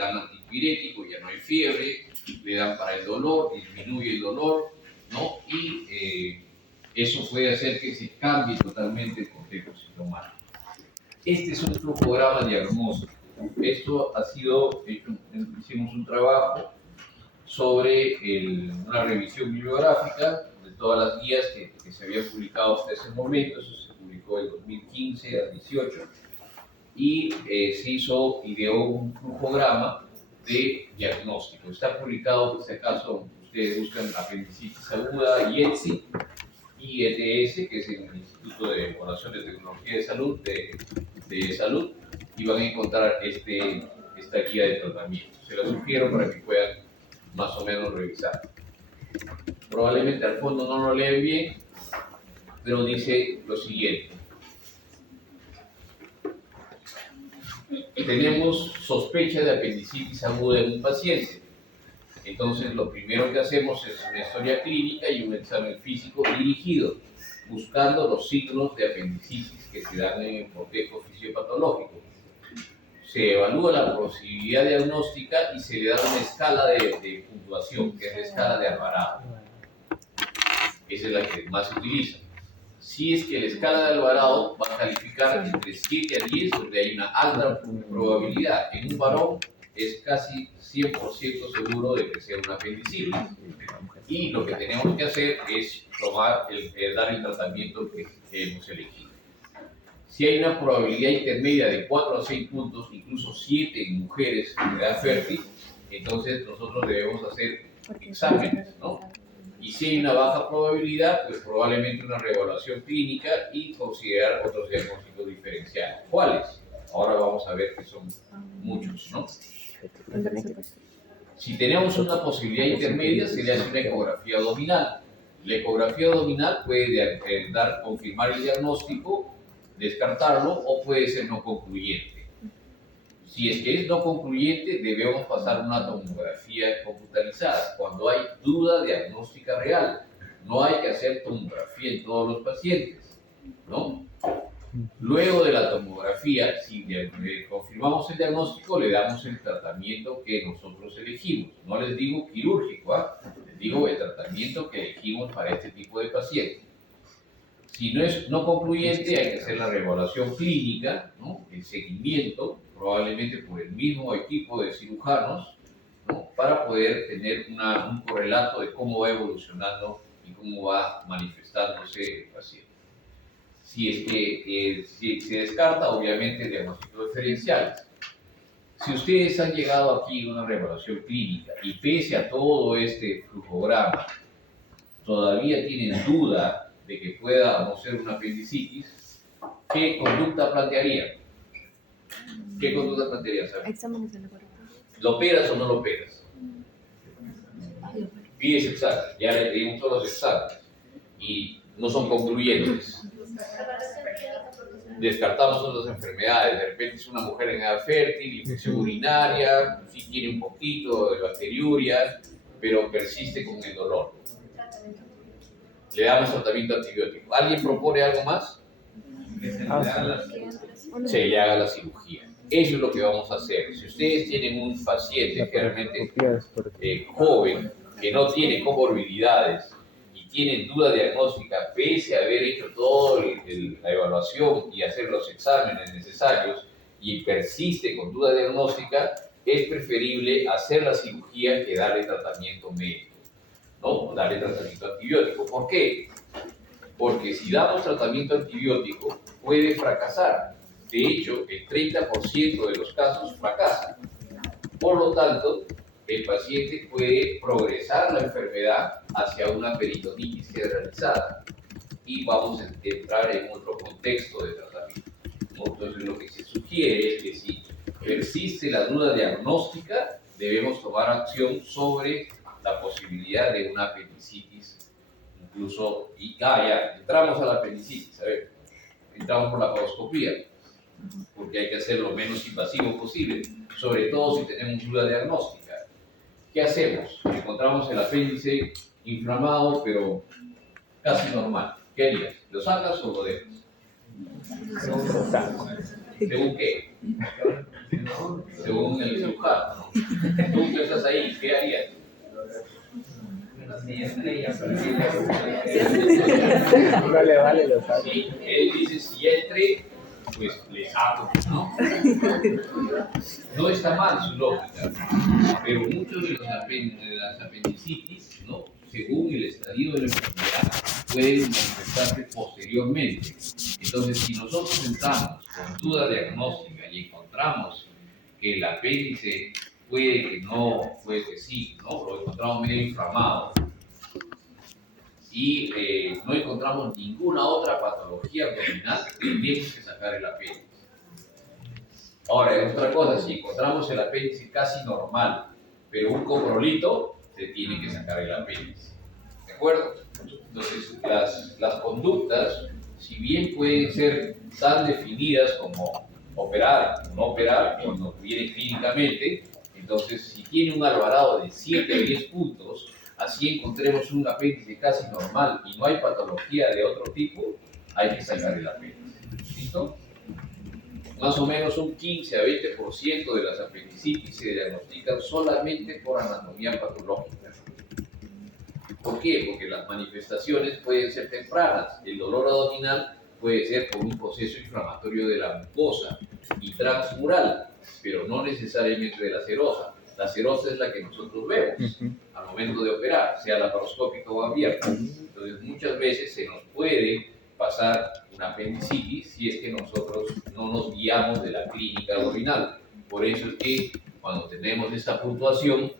dan antipirético, ya no hay fiebre, le dan para el dolor, disminuye el dolor, ¿no? Y eso puede hacer que se cambie totalmente el contexto sintomático. Este es un flujograma diagnóstico. Esto ha sido hecho, hicimos un trabajo sobre una revisión bibliográfica de todas las guías que se habían publicado hasta ese momento. Eso se publicó del 2015 al 18 y se hizo, ideó un flujograma de diagnóstico. Está publicado, por si acaso ustedes buscan apendicitis aguda, IETSI, IETS, que es el Instituto de Evaluación de Tecnología de Salud, de Salud, y van a encontrar esta guía de tratamiento. Se la sugiero para que puedan más o menos revisar. Probablemente al fondo no lo leen bien, pero dice lo siguiente. Tenemos sospecha de apendicitis aguda en un paciente. Entonces, lo primero que hacemos es una historia clínica y un examen físico dirigido, buscando los signos de apendicitis que se dan en el contexto fisiopatológico. Se evalúa la posibilidad diagnóstica y se le da una escala de puntuación, que es la escala de Alvarado. Esa es la que más se utiliza. Si es que la escala de Alvarado va a calificar entre 7 a 10, donde hay una alta probabilidad. En un varón es casi 100% seguro de que sea una apendicitis. Y lo que tenemos que hacer es dar el tratamiento que hemos elegido. Si hay una probabilidad intermedia de 4 a 6 puntos, incluso 7 en mujeres en edad fértil, entonces nosotros debemos hacer exámenes, ¿no? Y si hay una baja probabilidad, pues probablemente una reevaluación clínica y considerar otros diagnósticos diferenciales. ¿Cuáles? Ahora vamos a ver que son muchos, ¿no? Si tenemos una posibilidad intermedia, se le hace una ecografía abdominal. La ecografía abdominal puede confirmar el diagnóstico, descartarlo, o puede ser no concluyente. Si es que es no concluyente, debemos pasar una tomografía computarizada cuando hay duda diagnóstica real. No hay que hacer tomografía en todos los pacientes, ¿no? Luego de la tomografía, si confirmamos el diagnóstico, le damos el tratamiento que nosotros elegimos. No les digo quirúrgico, les digo el tratamiento que elegimos para este tipo de pacientes. Si no es no concluyente, hay que hacer la reevaluación clínica, ¿no? El seguimiento, probablemente por el mismo equipo de cirujanos, ¿no? Para poder tener un correlato de cómo va evolucionando y cómo va manifestándose el paciente. Si es que se descarta, obviamente, diagnósticos diferenciales. Si ustedes han llegado aquí a una reevaluación clínica y pese a todo este flujograma, todavía tienen duda de que pueda o no ser una apendicitis, ¿qué conducta plantearían? ¿Qué conducta plantearían? Exámenes de laboratorio. ¿Lo operas o no lo operas? Pides exámenes, ya le dimos todos los exámenes y no son concluyentes. Descartamos otras enfermedades, de repente es una mujer en edad fértil, infección urinaria, sí tiene un poquito de bacteriuria, pero persiste con el dolor. Le damos tratamiento antibiótico. ¿Alguien propone algo más? Se le haga la cirugía. Eso es lo que vamos a hacer. Si ustedes tienen un paciente generalmente joven, que no tiene comorbilidades y tienen duda diagnóstica, pese a haber hecho toda la evaluación y hacer los exámenes necesarios y persiste con duda diagnóstica, es preferible hacer la cirugía que darle tratamiento médico, ¿no? Darle tratamiento antibiótico. ¿Por qué? Porque si damos tratamiento antibiótico puede fracasar. De hecho, el 30% de los casos fracasan. Por lo tanto, el paciente puede progresar la enfermedad hacia una peritonitis generalizada y vamos a entrar en otro contexto de tratamiento. Entonces, lo que se sugiere es que si persiste la duda diagnóstica, debemos tomar acción sobre la posibilidad de una apendicitis, incluso, ya, entramos a la apendicitis, a ver, entramos por la paroscopía, porque hay que hacer lo menos invasivo posible, sobre todo si tenemos duda diagnóstica. ¿Qué hacemos? Encontramos el apéndice inflamado, pero casi normal. ¿Qué harías? ¿Lo sacas o lo dejas? ¿Según qué? según el cirujano. Tú que estás ahí, ¿qué harías? No le vale los saco. Sí, él dice, si entre, pues le saco, ¿no? No está mal su lógica, pero muchos de las apendicitis, ¿no? Según el estadio de la enfermedad, pueden manifestarse posteriormente. Entonces, si nosotros entramos con duda diagnóstica y encontramos que el apéndice puede que no, puede que sí, ¿no? Lo encontramos medio inflamado y no encontramos ninguna otra patología abdominal, tenemos que sacar el apéndice. Ahora, es otra cosa, si encontramos el apéndice casi normal, pero un coprolito, se tiene que sacar el apéndice. ¿De acuerdo? Entonces, las conductas, si bien pueden ser tan definidas como operar o no operar, cuando viene clínicamente, entonces, si tiene un alvarado de 7 a 10 puntos, así encontremos un apéndice casi normal y no hay patología de otro tipo, hay que sacar el apéndice. ¿Listo? Más o menos un 15 a 20% de las apendicitis se diagnostican solamente por anatomía patológica. ¿Por qué? Porque las manifestaciones pueden ser tempranas. El dolor abdominal puede ser por un proceso inflamatorio de la mucosa y transmural, pero no necesariamente de la serosa. La serosa es la que nosotros vemos al momento de operar, sea laparoscópica o abierta. Entonces, muchas veces se nos puede pasar una apendicitis si es que nosotros no nos guiamos de la clínica abdominal. Por eso es que cuando tenemos esta puntuación,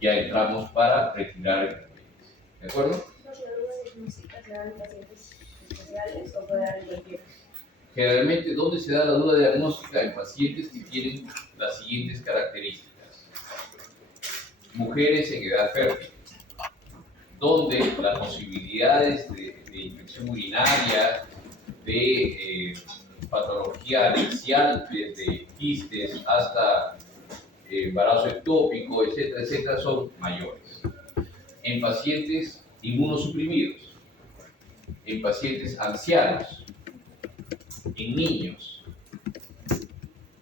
ya entramos para retirar el apéndice. ¿De acuerdo? ¿Se dan en pacientes especiales o puede dar en cualquiera? Generalmente, ¿dónde se da la duda diagnóstica? En pacientes que tienen las siguientes características. Mujeres en edad fértil, donde las posibilidades de infección urinaria, de patología anexial, desde quistes hasta embarazo ectópico, etcétera, etcétera, son mayores. En pacientes inmunosuprimidos, en pacientes ancianos, en niños,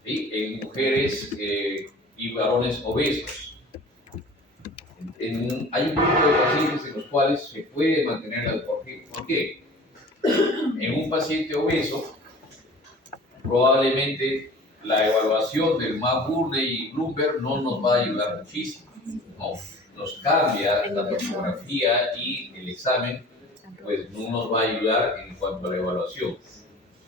¿sí? En mujeres y varones obesos. Hay un grupo de pacientes en los cuales se puede mantener la... ¿Por qué? En un paciente obeso, probablemente la evaluación del Map-Gurney y Bloomberg no nos va a ayudar muchísimo, ¿no? Nos cambia la tomografía y el examen, pues no nos va a ayudar en cuanto a la evaluación.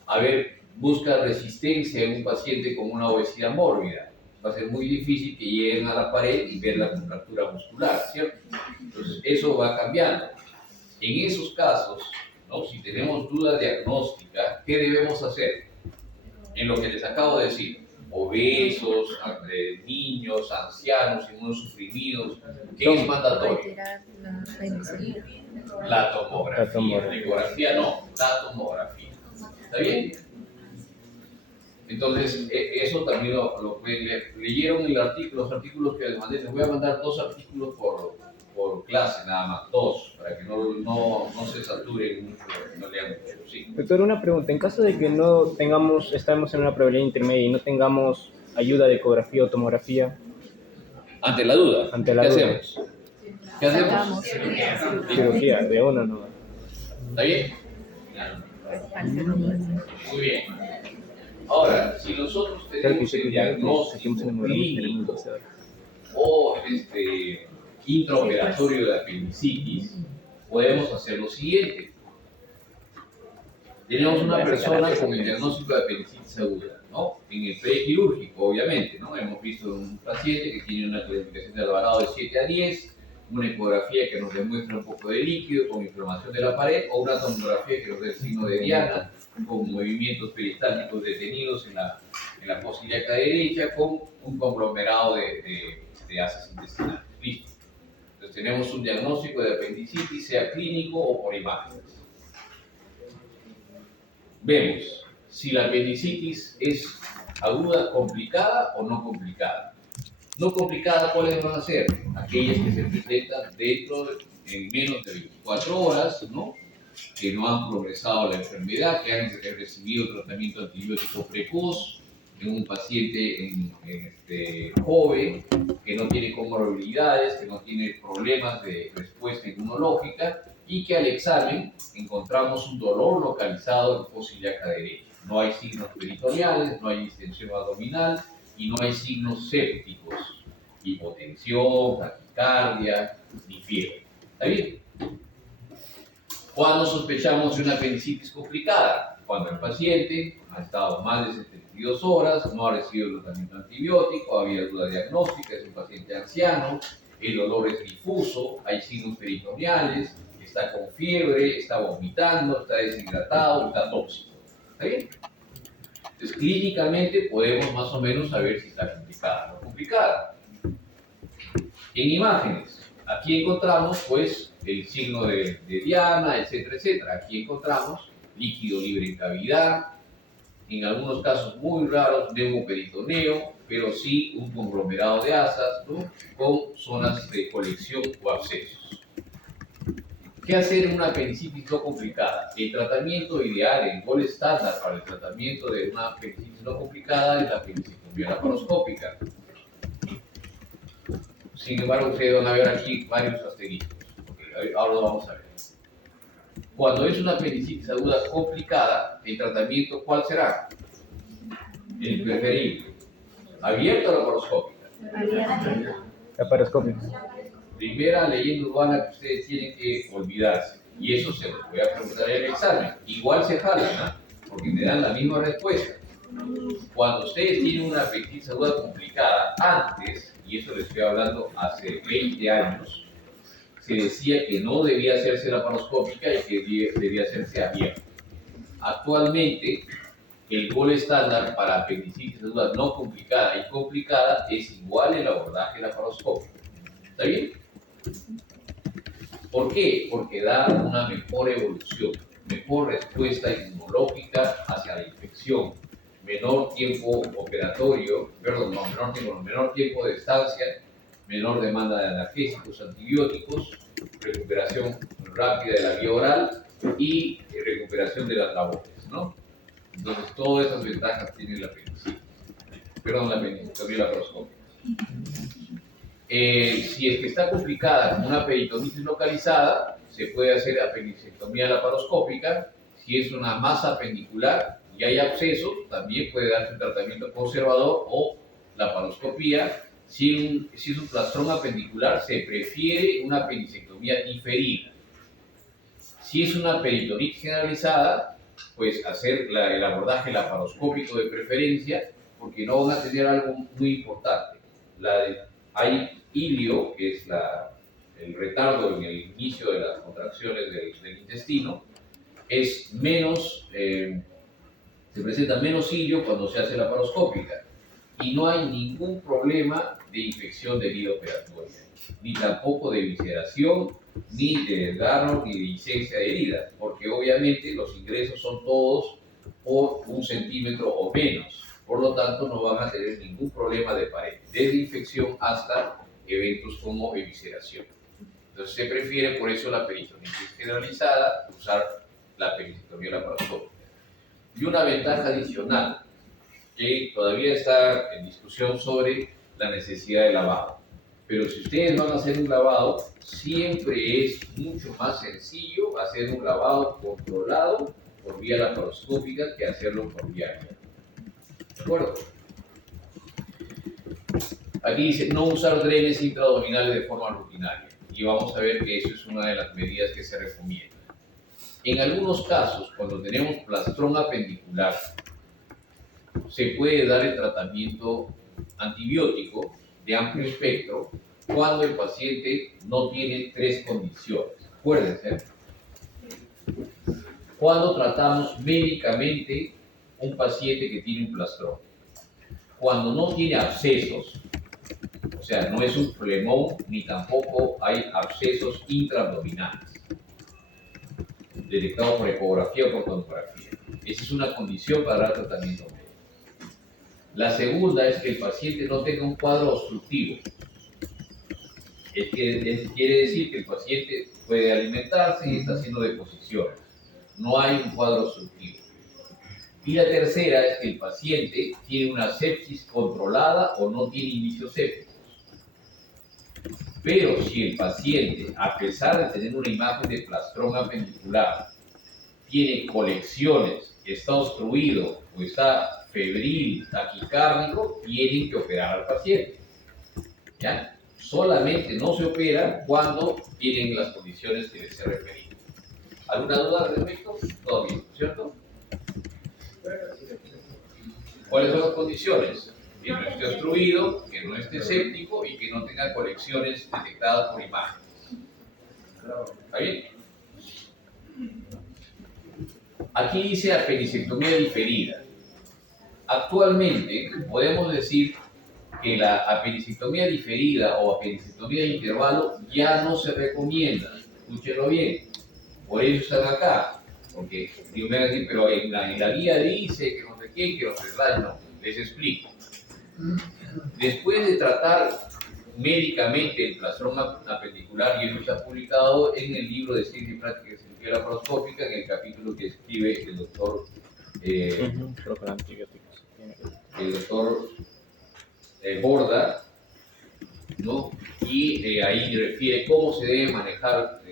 A ver, busca resistencia en un paciente con una obesidad mórbida. Va a ser muy difícil que lleguen a la pared y ver la contractura muscular, ¿cierto? Entonces, eso va cambiando. En esos casos, ¿no? Si tenemos duda diagnóstica, ¿qué debemos hacer? En lo que les acabo de decir, obesos, niños, ancianos, inmunosuprimidos, ¿qué es mandatorio? La tomografía. La ecografía no, la tomografía. ¿Está bien? Entonces, eso también lo pueden leer. Leyeron los artículos que les mandé. Les voy a mandar 2 artículos por clase, nada más, 2, para que no se saturen mucho, no lean mucho. ¿Sí? Doctor, una pregunta. En caso de que no tengamos, estamos en una probabilidad intermedia y no tengamos ayuda de ecografía o tomografía. Ante la duda, ante la ¿qué duda. hacemos? ¿Qué hacemos? Cirugía, de uno no. ¿Está bien? Muy bien. Ahora, si nosotros tenemos el diagnóstico clínico o intraoperatorio de apendicitis, podemos hacer lo siguiente. Tenemos una persona con el diagnóstico de apendicitis aguda, ¿no? En el prequirúrgico, obviamente, ¿no? Hemos visto un paciente que tiene una clasificación de Alvarado de 7 a 10, una ecografía que nos demuestra un poco de líquido con inflamación de la pared, o una tomografía que nos dé el signo de Diana, con movimientos peristálticos detenidos en la fosa ilíaca derecha, con un conglomerado de asas intestinales. Listo. Entonces tenemos un diagnóstico de apendicitis, sea clínico o por imágenes. Vemos si la apendicitis es aguda, complicada o no complicada. No complicada, ¿cuáles van a ser? Aquellas que se presentan en menos de 24 horas, ¿no? Que no han progresado la enfermedad, que han recibido tratamiento antibiótico precoz, en un paciente joven, que no tiene comorbilidades, que no tiene problemas de respuesta inmunológica y que al examen encontramos un dolor localizado en fosa ilíaca derecha. No hay signos peritoneales, no hay distensión abdominal y no hay signos sépticos, hipotensión, taquicardia, ni fiebre. ¿Está bien? ¿Cuándo sospechamos de una apendicitis complicada? Cuando el paciente ha estado más de 72 horas, no ha recibido el tratamiento antibiótico, había duda diagnóstica, es un paciente anciano, el dolor es difuso, hay signos peritoneales, está con fiebre, está vomitando, está deshidratado, está tóxico. ¿Está bien? Entonces, clínicamente podemos más o menos saber si está complicada o no complicada. En imágenes, aquí encontramos pues el signo de Diana, etcétera, etcétera. Aquí encontramos líquido libre en cavidad, en algunos casos muy raros neumoperitoneo, pero sí un conglomerado de asas, ¿no?, con zonas de colección o abscesos. ¿Qué hacer en una apendicitis no complicada? El tratamiento ideal, el gol estándar para el tratamiento de una apendicitis no complicada es la apendicectomía laparoscópica. Sin embargo, ustedes van a ver aquí varios asteriscos, porque ahora lo vamos a ver. Cuando es una apendicitis aguda complicada, el tratamiento, ¿cuál será? El preferible. ¿Abierta o laparoscópica? Laparoscópico. Primera leyenda urbana que ustedes tienen que olvidarse, y eso se los voy a preguntar en el examen. Igual se jalan, ¿no?, porque me dan la misma respuesta. Cuando ustedes tienen una apendicitis aguda complicada, antes, y eso les estoy hablando hace 20 años, se decía que no debía hacerse laparoscópica y que debía hacerse abierta. Actualmente, el gol estándar para apendicitis aguda no complicada y complicada es igual el abordaje laparoscópico. ¿Está bien? ¿Por qué? Porque da una mejor evolución, mejor respuesta inmunológica hacia la infección, menor tiempo operatorio, menor tiempo de estancia, menor demanda de analgésicos, antibióticos, recuperación rápida de la vía oral y recuperación de las labores, ¿no? Entonces, todas esas ventajas tiene la apendicectomía laparoscópica. Si es que está complicada con una peritonitis localizada, se puede hacer apendicectomía laparoscópica. Si es una masa apendicular y hay abscesos, también puede darse un tratamiento conservador o laparoscopía. Si es un plastrón apendicular, se prefiere una apendicectomía diferida. Si es una peritonitis generalizada, pues hacer el abordaje laparoscópico de preferencia, porque no van a tener algo muy importante. Hay ilio, que es el retardo en el inicio de las contracciones del intestino, es menos, se presenta menos ilio cuando se hace laparoscópica y no hay ningún problema de infección de herida operatoria, ni tampoco de visceración, ni de desgarro, ni de licencia de heridas, porque obviamente los ingresos son todos por 1 centímetro o menos. Por lo tanto, no van a tener ningún problema de pared, desde infección hasta eventos como evisceración. Entonces, se prefiere por eso la peritonitis generalizada, usar la apendicectomía laparoscópica. Y una ventaja adicional, que todavía está en discusión sobre la necesidad de lavado. Pero si ustedes van a hacer un lavado, siempre es mucho más sencillo hacer un lavado controlado por vía laparoscópica que hacerlo por vía aérea. ¿De acuerdo? Aquí dice no usar drenes intraabdominales de forma rutinaria. Y vamos a ver que eso es una de las medidas que se recomienda. En algunos casos, cuando tenemos plastrón apendicular, se puede dar el tratamiento antibiótico de amplio espectro cuando el paciente no tiene 3 condiciones. Acuérdense, cuando tratamos médicamente un paciente que tiene un plastrón, cuando no tiene abscesos, o sea, no es un flemón ni tampoco hay abscesos intraabdominales detectados por ecografía o por tomografía. Esa es una condición para dar tratamiento médico. La segunda es que el paciente no tenga un cuadro obstructivo. Quiere decir que el paciente puede alimentarse y está haciendo deposiciones. No hay un cuadro obstructivo. Y la tercera es que el paciente tiene una sepsis controlada o no tiene indicios sépticos. Pero si el paciente, a pesar de tener una imagen de plastrón apendicular, tiene colecciones, está obstruido o está febril, taquicárdico, tienen que operar al paciente. ¿Ya? Solamente no se opera cuando tienen las condiciones que les he referido. ¿Alguna duda al respecto? Todo bien, ¿cierto? ¿Cuáles son las condiciones? Que no esté obstruido, que no esté séptico y que no tenga colecciones detectadas por imágenes. ¿Está bien? Aquí dice apendicectomía diferida. Actualmente podemos decir que la apendicectomía diferida o apendicectomía de intervalo ya no se recomienda. Escúchenlo bien. Por eso están acá. Porque yo me voy a decir, pero en la guía dice que no sé qué, que no sé qué, no. Les explico. Después de tratar médicamente el plastrón apendicular, y eso está publicado en el libro de Ciencia y Práctica de Cirugía Laparoscópica, en el capítulo que escribe el doctor Borda, ¿no? Y ahí refiere cómo se debe manejar,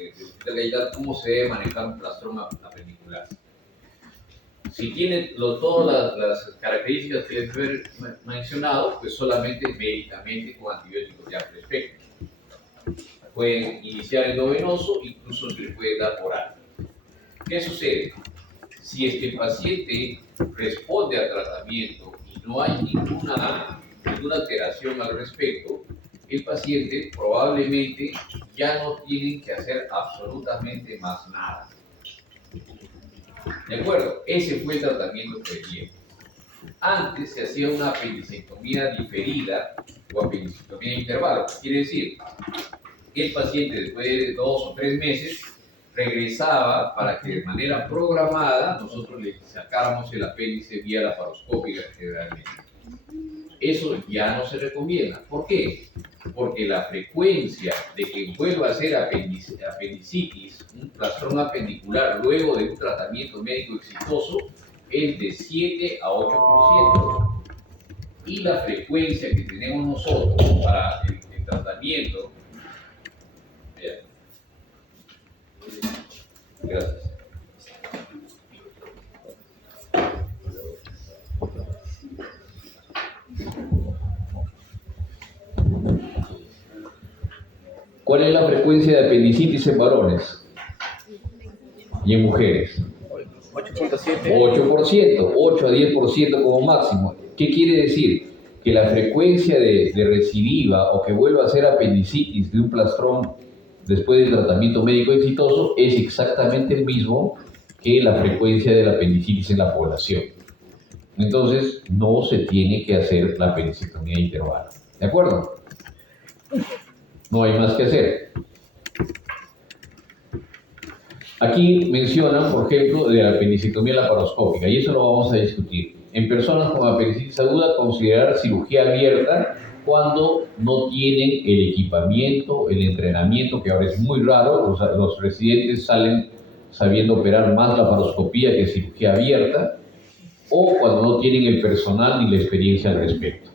cómo se debe manejar un plastrón apendicular. Si tiene todas las características que les he mencionado, pues solamente médicamente con antibióticos de amplio espectro. Pueden iniciar endovenoso, incluso se le puede dar oral. ¿Qué sucede? Si es que el paciente responde al tratamiento y no hay ninguna alteración al respecto, el paciente probablemente ya no tiene que hacer absolutamente más nada. ¿De acuerdo? Ese fue el tratamiento previo. Antes se hacía una apendicectomía diferida o apendicectomía de intervalo. Quiere decir que el paciente después de 2 o 3 meses regresaba para que de manera programada nosotros le sacáramos el apéndice vía laparoscópica generalmente. Eso ya no se recomienda. ¿Por qué? Porque la frecuencia de que vuelva a ser apendicitis, un plastrón apendicular luego de un tratamiento médico exitoso, es de 7 a 8%. Y la frecuencia que tenemos nosotros para el tratamiento... Bien. Gracias. ¿Cuál es la frecuencia de apendicitis en varones y en mujeres? 8.7. 8%, 8 a 10% como máximo. ¿Qué quiere decir? Que la frecuencia de recidiva o que vuelva a ser apendicitis de un plastrón después del tratamiento médico exitoso es exactamente el mismo que la frecuencia de la apendicitis en la población. Entonces, no se tiene que hacer la apendicectomía de intervalo. ¿De acuerdo? No hay más que hacer. Aquí mencionan, por ejemplo, de la apendicectomía laparoscópica, y eso lo vamos a discutir. En personas con apendicitis aguda, considerar cirugía abierta cuando no tienen el equipamiento, el entrenamiento, que ahora es muy raro. Los residentes salen sabiendo operar más laparoscopía que cirugía abierta, o cuando no tienen el personal ni la experiencia al respecto.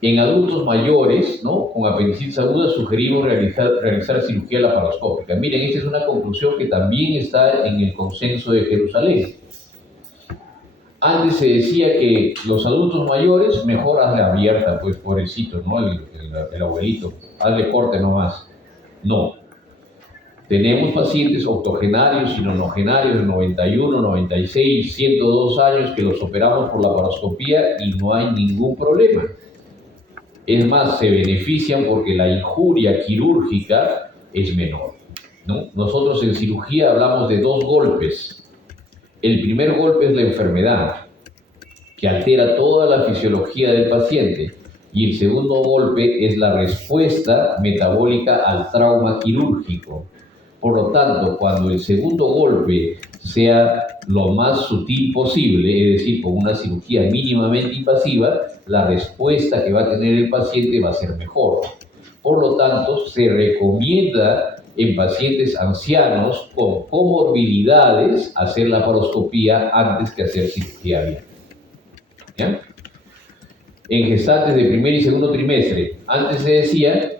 En adultos mayores, ¿no?, con apendicitis aguda, sugerimos realizar cirugía laparoscópica. Miren, esta es una conclusión que también está en el Consenso de Jerusalén. Antes se decía que los adultos mayores, mejor hazle abierta, pues pobrecito, ¿no?, el abuelito, hazle corte nomás. No. Tenemos pacientes octogenarios y nonogenarios de 91, 96, 102 años que los operamos por laparoscopía y no hay ningún problema. Es más, se benefician porque la injuria quirúrgica es menor, ¿no? Nosotros en cirugía hablamos de 2 golpes. El primer golpe es la enfermedad, que altera toda la fisiología del paciente, y el segundo golpe es la respuesta metabólica al trauma quirúrgico. Por lo tanto, cuando el segundo golpe sea lo más sutil posible, es decir, con una cirugía mínimamente invasiva, la respuesta que va a tener el paciente va a ser mejor. Por lo tanto, se recomienda en pacientes ancianos con comorbilidades hacer laparoscopía antes que hacer cirugía abierta. ¿Ya? En gestantes de primer y segundo trimestre, antes se decía,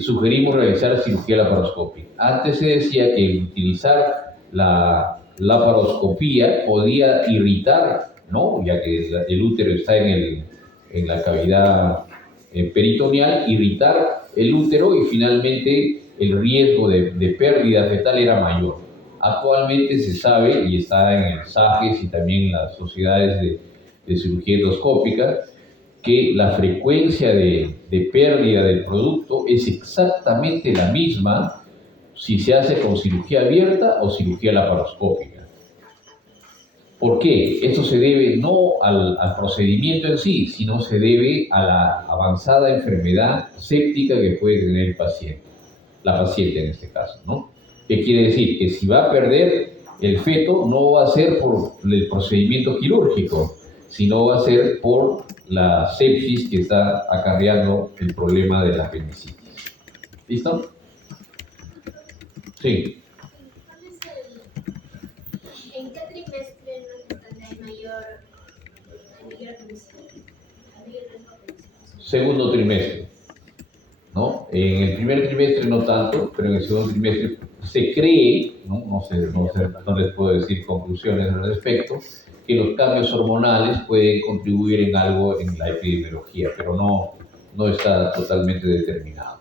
sugerimos realizar cirugía laparoscópica. Antes se decía que utilizar la laparoscopía podía irritar, ¿no? Ya que el útero está en la cavidad peritoneal, irritar el útero y finalmente el riesgo de pérdida fetal era mayor. Actualmente se sabe, y está en el SAGES y también en las sociedades de cirugía endoscópica, que la frecuencia de pérdida del producto es exactamente la misma si se hace con cirugía abierta o cirugía laparoscópica. ¿Por qué? Esto se debe no al procedimiento en sí, sino se debe a la avanzada enfermedad séptica que puede tener el paciente, la paciente en este caso, ¿no? ¿Qué quiere decir? Que si va a perder el feto no va a ser por el procedimiento quirúrgico, sino va a ser por la sepsis que está acarreando el problema de la apendicitis. ¿Listo? Sí. ¿En qué trimestre hay mayor apendicitis? Segundo trimestre, ¿no? En el primer trimestre no tanto, pero en el segundo trimestre se cree, no les puedo decir conclusiones al respecto, que los cambios hormonales pueden contribuir en algo en la epidemiología, pero no está totalmente determinado.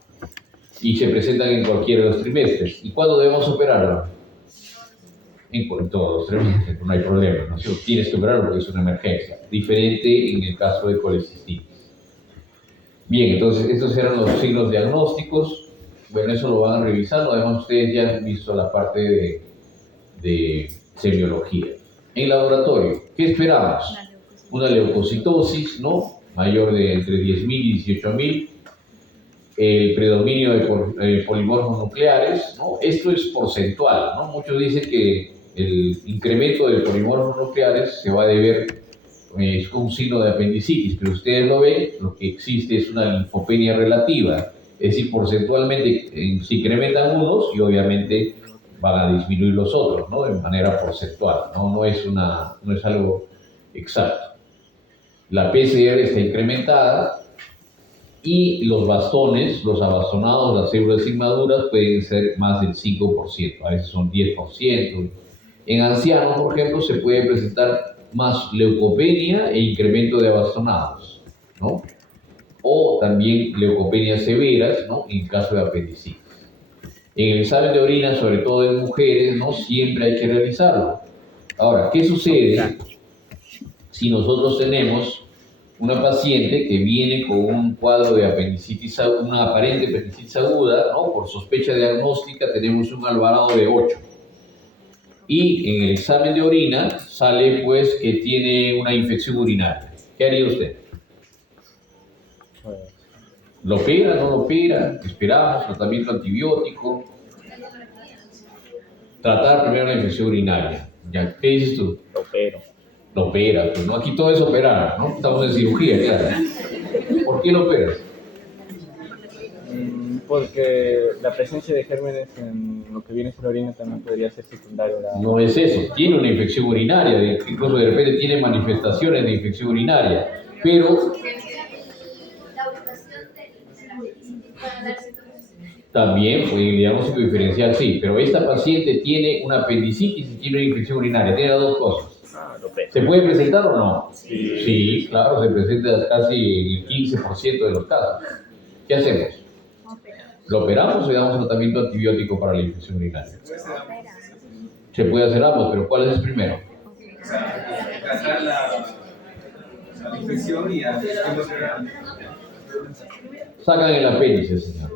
Y se presentan en cualquiera de los trimestres. ¿Y cuándo debemos operarlo? En todos los trimestres, no hay problema, ¿no? Tienes que operarlo porque es una emergencia. Diferente en el caso de colecistitis. Bien, entonces estos eran los signos diagnósticos. Bueno, eso lo van a revisar. Además, ustedes ya han visto la parte de semiología. En laboratorio, ¿qué esperamos? Una leucocitosis, ¿no? Mayor de entre 10.000 y 18.000. El predominio de polimorfos nucleares, ¿no? Esto es porcentual, ¿no? Muchos dicen que el incremento de polimorfos nucleares se va a deber es un signo de apendicitis, pero ustedes lo ven, lo que existe es una linfopenia relativa, es decir, porcentualmente se incrementan unos y obviamente van a disminuir los otros, ¿no? De manera porcentual, no es algo exacto. La PCR está incrementada y los bastones, los abastonados, las células inmaduras pueden ser más del 5%, a veces son 10%. En ancianos, por ejemplo, se puede presentar más leucopenia e incremento de abastonados, ¿no? O también leucopenias severas, ¿no? En caso de apendicitis. En el examen de orina, sobre todo en mujeres, ¿no? Siempre hay que realizarlo. Ahora, ¿qué sucede si nosotros tenemos una paciente que viene con un cuadro de apendicitis, una aparente apendicitis aguda, ¿no? Por sospecha diagnóstica tenemos un Alvarado de 8. Y en el examen de orina sale pues que tiene una infección urinaria. ¿Qué haría usted? ¿Lo opera, no lo opera? Esperamos, tratamiento antibiótico. Tratar primero la infección urinaria. ¿Ya? ¿Qué dices tú? Lo opero. Lo opera, pues no, aquí todo es operar, ¿no? Estamos en cirugía, claro. ¿Por qué lo operas? Porque la presencia de gérmenes en lo que viene a ser la orina también podría ser secundario. No es eso, tiene una infección urinaria, incluso de repente tiene manifestaciones de infección urinaria, pero La ubicación de la apendicitis puede dar síntomas. también puede diagnóstico diferencial, sí, pero esta paciente tiene una apendicitis y tiene una infección urinaria, tiene las dos cosas. ¿Se puede presentar o no? Sí. Sí, claro, se presenta casi el 15% de los casos. ¿Qué hacemos? ¿Lo operamos o le damos tratamiento antibiótico para la infección urinaria? Se puede hacer ambos, pero ¿cuál es el primero? Tratar la infección y Sacan el apéndice, señor.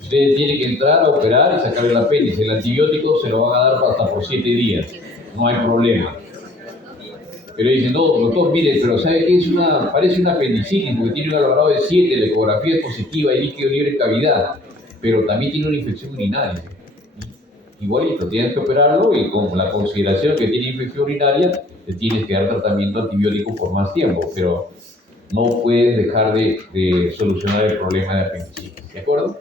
Ustedes tienen que entrar a operar y sacar el apéndice. El antibiótico se lo van a dar hasta por 7 días. No hay problema. Pero dicen, no, doctor, mire, pero ¿sabe qué? Parece una apendicitis porque tiene un Alvarado de 7, la ecografía es positiva, hay líquido libre en cavidad, pero también tiene una infección urinaria. Igualito, tienes que operarlo y con la consideración que tiene infección urinaria, te tienes que dar tratamiento antibiótico por más tiempo, pero no puedes dejar de solucionar el problema de apendicitis, ¿de acuerdo?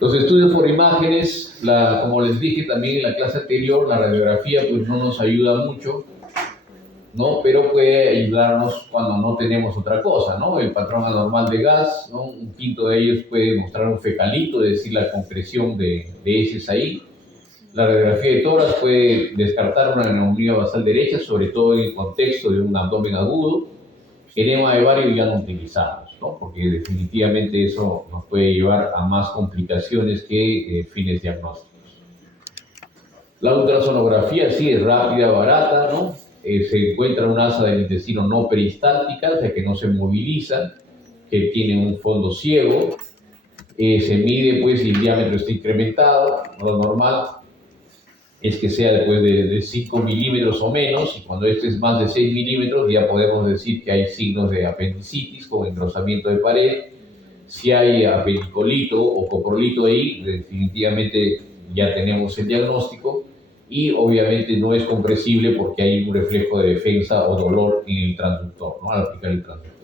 Los estudios por imágenes, como les dije también en la clase anterior, la radiografía pues no nos ayuda mucho, ¿no? Pero puede ayudarnos cuando no tenemos otra cosa, ¿no? El patrón anormal de gas, ¿no? Un quinto de ellos puede mostrar un fecalito, es decir, la concreción de heces ahí. La radiografía de tórax puede descartar una neumonía basal derecha, sobre todo en el contexto de un abdomen agudo. Enema de vario ya no utilizamos, ¿no? Porque definitivamente eso nos puede llevar a más complicaciones que fines diagnósticos. La ultrasonografía sí es rápida, barata, ¿no? Se encuentra una asa del intestino no peristáltica, o sea que no se moviliza, que tiene un fondo ciego. Se mide pues si el diámetro está incrementado, lo normal es que sea después de 5 milímetros o menos, y cuando este es más de 6 milímetros ya podemos decir que hay signos de apendicitis con engrosamiento de pared. Si hay apendicolito o coprolito ahí, definitivamente ya tenemos el diagnóstico, y obviamente no es compresible porque hay un reflejo de defensa o dolor en el transductor, ¿no? Al aplicar el transductor.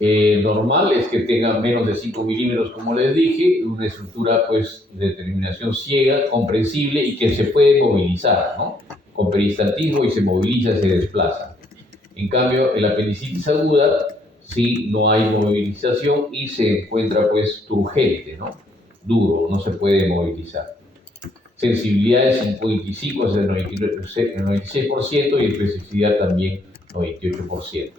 Normal es que tenga menos de 5 milímetros, como les dije, una estructura pues de terminación ciega, comprensible y que se puede movilizar, ¿no? Con peristaltismo, y se moviliza, se desplaza. En cambio, el apendicitis aguda, sí, no hay movilización y se encuentra pues turgente, ¿no? Duro, no se puede movilizar. Sensibilidad de 55 hasta el 96% y especificidad también 98%.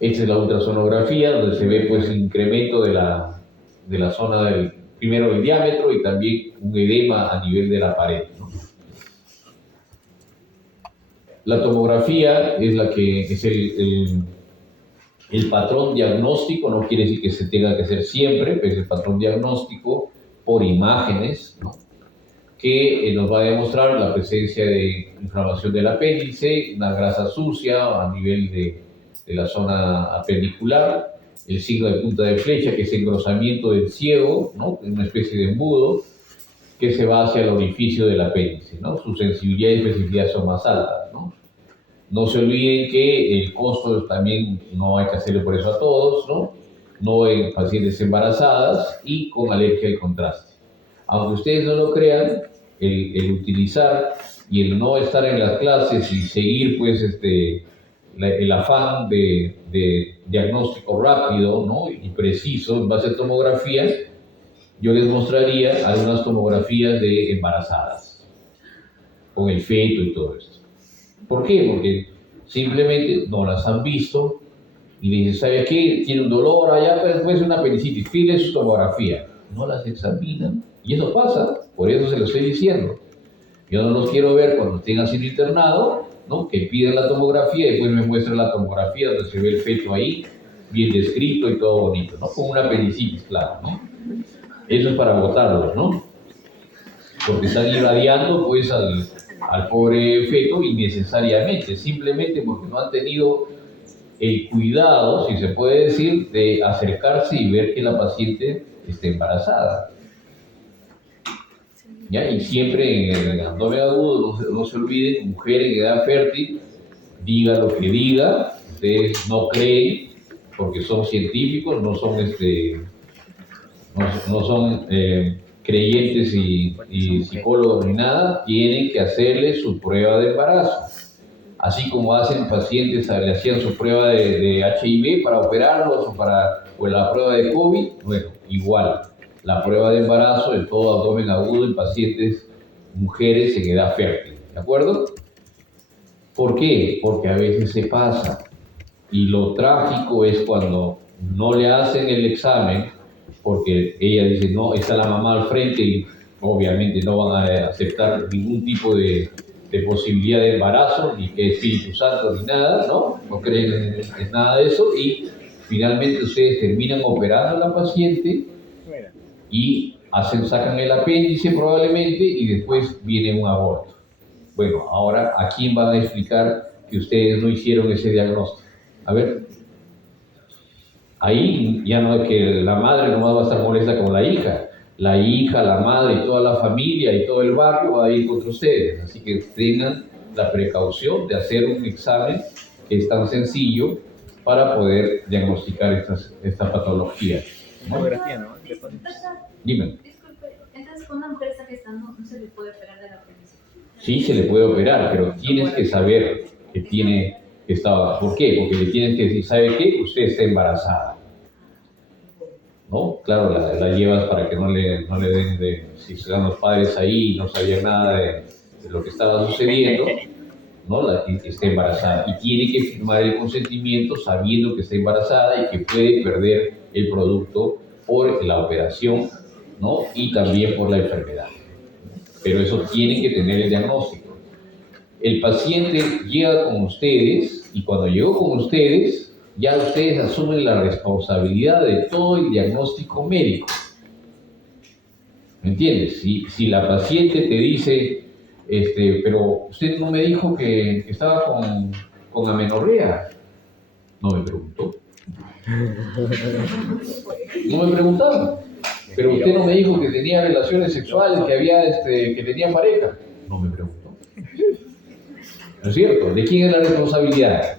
Esta es la ultrasonografía, donde se ve pues el incremento de la zona primero del diámetro y también un edema a nivel de la pared, ¿no? La tomografía es la que es el patrón diagnóstico, no quiere decir que se tenga que hacer siempre, pero es el patrón diagnóstico por imágenes, ¿no? Que nos va a demostrar la presencia de inflamación del apéndice, una grasa sucia a nivel de la zona apendicular, el signo de punta de flecha, que es engrosamiento del ciego, ¿no? Una especie de embudo que se va hacia el orificio del apéndice, ¿no? Su sensibilidad y especificidad son más altas, ¿no? No se olviden que el costo también no hay que hacerlo por eso a todos, ¿no? No en pacientes embarazadas y con alergia al contraste. Aunque ustedes no lo crean, el utilizar y el no estar en las clases y seguir pues el afán de diagnóstico rápido, ¿no? Y preciso en base a tomografía, yo les mostraría algunas tomografías de embarazadas con el feto y todo esto. ¿Por qué? Porque simplemente no las han visto y le dicen, ¿sabe qué? Tiene un dolor allá, pero después una apendicitis, pide su tomografía. No las examinan y eso pasa, por eso se lo estoy diciendo. Yo no los quiero ver cuando estén sido internado, ¿no? Que piden la tomografía y después me muestran la tomografía donde se ve el feto ahí, bien descrito y todo bonito, ¿no? Con una apendicitis, claro, ¿no? Eso es para botarlos, ¿no? Porque están irradiando pues al pobre feto innecesariamente, simplemente porque no han tenido el cuidado, si se puede decir, de acercarse y ver que la paciente esté embarazada. ¿Ya? Y siempre en el abdomen agudo, no se olviden, mujer en edad fértil, diga lo que diga, ustedes no creen, porque son científicos, no son, creyentes y psicólogos ni nada, tienen que hacerle su prueba de embarazo. Así como hacen pacientes, le hacían su prueba de HIV para operarlos o la prueba de COVID, bueno, igual. La prueba de embarazo en todo abdomen agudo en pacientes, mujeres en edad fértil, ¿de acuerdo? ¿Por qué? Porque a veces se pasa. Y lo trágico es cuando no le hacen el examen, porque ella dice, no, está la mamá al frente y obviamente no van a aceptar ningún tipo de posibilidad de embarazo, ni que Espíritu Santo, ni nada, ¿no? No creen en nada de eso y finalmente ustedes terminan operando a la paciente y sacan el apéndice probablemente y después viene un aborto. Bueno, ahora, ¿a quién van a explicar que ustedes no hicieron ese diagnóstico? A ver, ahí ya no es que la madre nomás va a estar molesta con la hija, la madre y toda la familia y todo el barrio va a ir contra ustedes, así que tengan la precaución de hacer un examen que es tan sencillo para poder diagnosticar esta patología. Ecografía, ¿no? Doctor, Dime. disculpe, entonces cuando una mujer está gestando, ¿no se le puede operar de la apendicitis? Sí se le puede operar, pero tienes que saber que tiene que estar. ¿Por qué? Porque le tienes que decir, ¿sabe qué? Usted está embarazada. ¿No? Claro, la llevas para que no le den de, si se dan los padres ahí y no sabían nada de lo que estaba sucediendo, ¿no? Que esté embarazada. Y tiene que firmar el consentimiento sabiendo que está embarazada y que puede perder el producto por la operación, ¿no? Y también por la enfermedad. Pero eso tiene que tener el diagnóstico. El paciente llega con ustedes y cuando llegó con ustedes, ya ustedes asumen la responsabilidad de todo el diagnóstico médico. ¿Me entiendes? Si la paciente te dice, pero usted no me dijo que estaba con amenorrea, no me preguntó. No me preguntaron. Pero usted no me dijo que tenía relaciones sexuales, que tenía pareja. No me preguntó. ¿No es cierto? ¿De quién es la responsabilidad?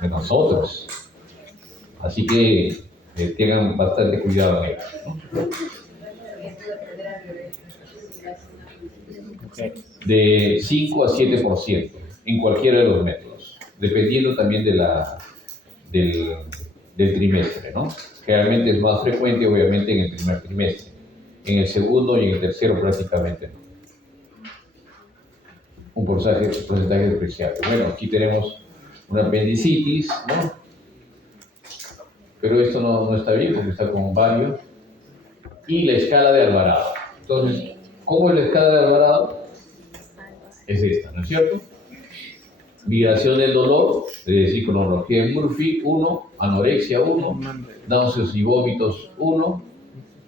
De nosotros. Así que tengan bastante cuidado en eso, ¿no? Okay. De 5 a 7% en cualquiera de los métodos, dependiendo también del trimestre, ¿no? Generalmente es más frecuente, obviamente, en el primer trimestre. En el segundo y en el tercero prácticamente no. Un porcentaje despreciable. Bueno, aquí tenemos una apendicitis, ¿no? Pero esto no está bien porque está con varios. Y la escala de Alvarado. Entonces, ¿cómo es la escala de Alvarado? Es esta, ¿no es cierto? Migración del dolor, es decir, cronología de Murphy, 1, anorexia, 1, náuseas y vómitos, 1,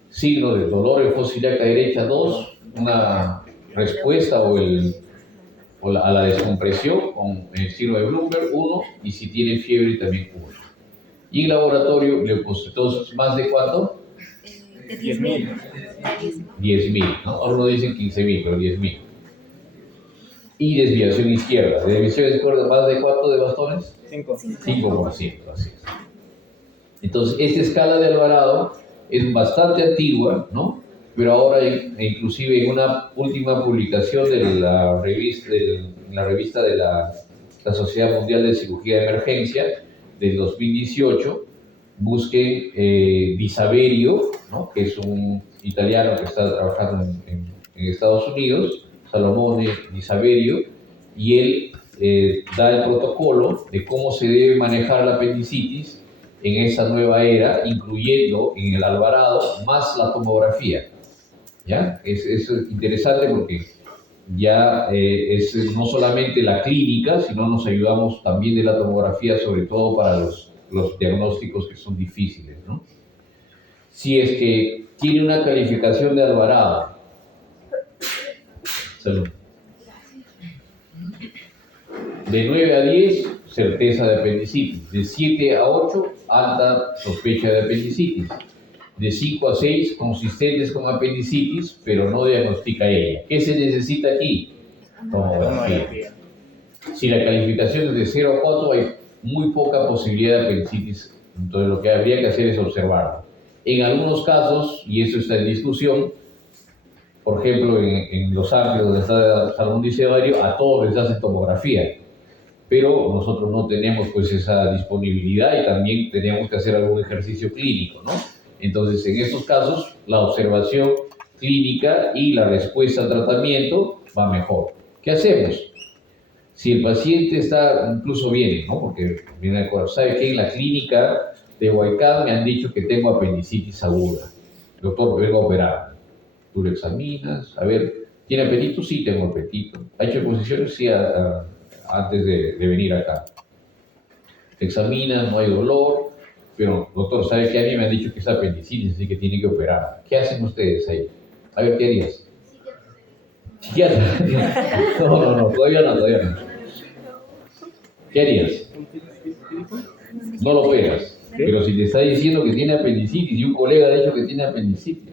signo del dolor en fosa ilíaca derecha, 2, una respuesta a la descompresión con el signo de Bloomberg, 1, y si tiene fiebre también 1. Y en laboratorio, leucocitosis, ¿más de cuánto? 10.000. 10.000, ¿no? Ahora no dicen 15.000, pero 10.000. Y desviación izquierda. ¿Desviación izquierda más de cuánto de bastones? 5. 5%, así es. Entonces, esta escala de Alvarado es bastante antigua, ¿no? Pero ahora, inclusive en una última publicación de la revista de la Sociedad Mundial de Cirugía de Emergencia del 2018, busquen Di Saverio, ¿no? Que es un italiano que está trabajando en Estados Unidos, Salomone Di Saverio, y él da el protocolo de cómo se debe manejar la apendicitis en esa nueva era, incluyendo en el Alvarado más la tomografía. ¿Ya? Es interesante porque ya es no solamente la clínica, sino nos ayudamos también de la tomografía, sobre todo para los diagnósticos que son difíciles, ¿no? Si es que tiene una calificación de Alvarado, salud, de 9 a 10, certeza de apendicitis. De 7 a 8, alta sospecha de apendicitis. De 5 a 6, consistentes con apendicitis, pero no diagnostica ella. ¿Qué se necesita aquí? Tomografía. Si la calificación es de 0 a 4, hay muy poca posibilidad de apendicitis. Entonces lo que habría que hacer es observarlo. En algunos casos, y eso está en discusión, por ejemplo, en Los Ángeles, donde está Salomón Di Saverio, a todos les hacen tomografía. Pero nosotros no tenemos pues esa disponibilidad y también tenemos que hacer algún ejercicio clínico, ¿no? Entonces, en estos casos, la observación clínica y la respuesta al tratamiento va mejor. ¿Qué hacemos? Si el paciente está, incluso viene, ¿no? Porque viene de acuerdo, ¿sabe qué? En la clínica de Huaycán me han dicho que tengo apendicitis aguda. Doctor, vengo a operar. Tú lo examinas, a ver, ¿tiene apetito? Sí, tengo apetito. ¿Ha hecho exposiciones? Sí, antes de venir acá. Examinas, no hay dolor, pero doctor, ¿sabe qué? A mí me han dicho que es apendicitis, así que tiene que operar. ¿Qué hacen ustedes ahí? A ver, ¿qué harías? ¿Psiquiatra? No, todavía no. ¿Qué harías? No lo operas, pero si te está diciendo que tiene apendicitis y un colega ha dicho que tiene apendicitis.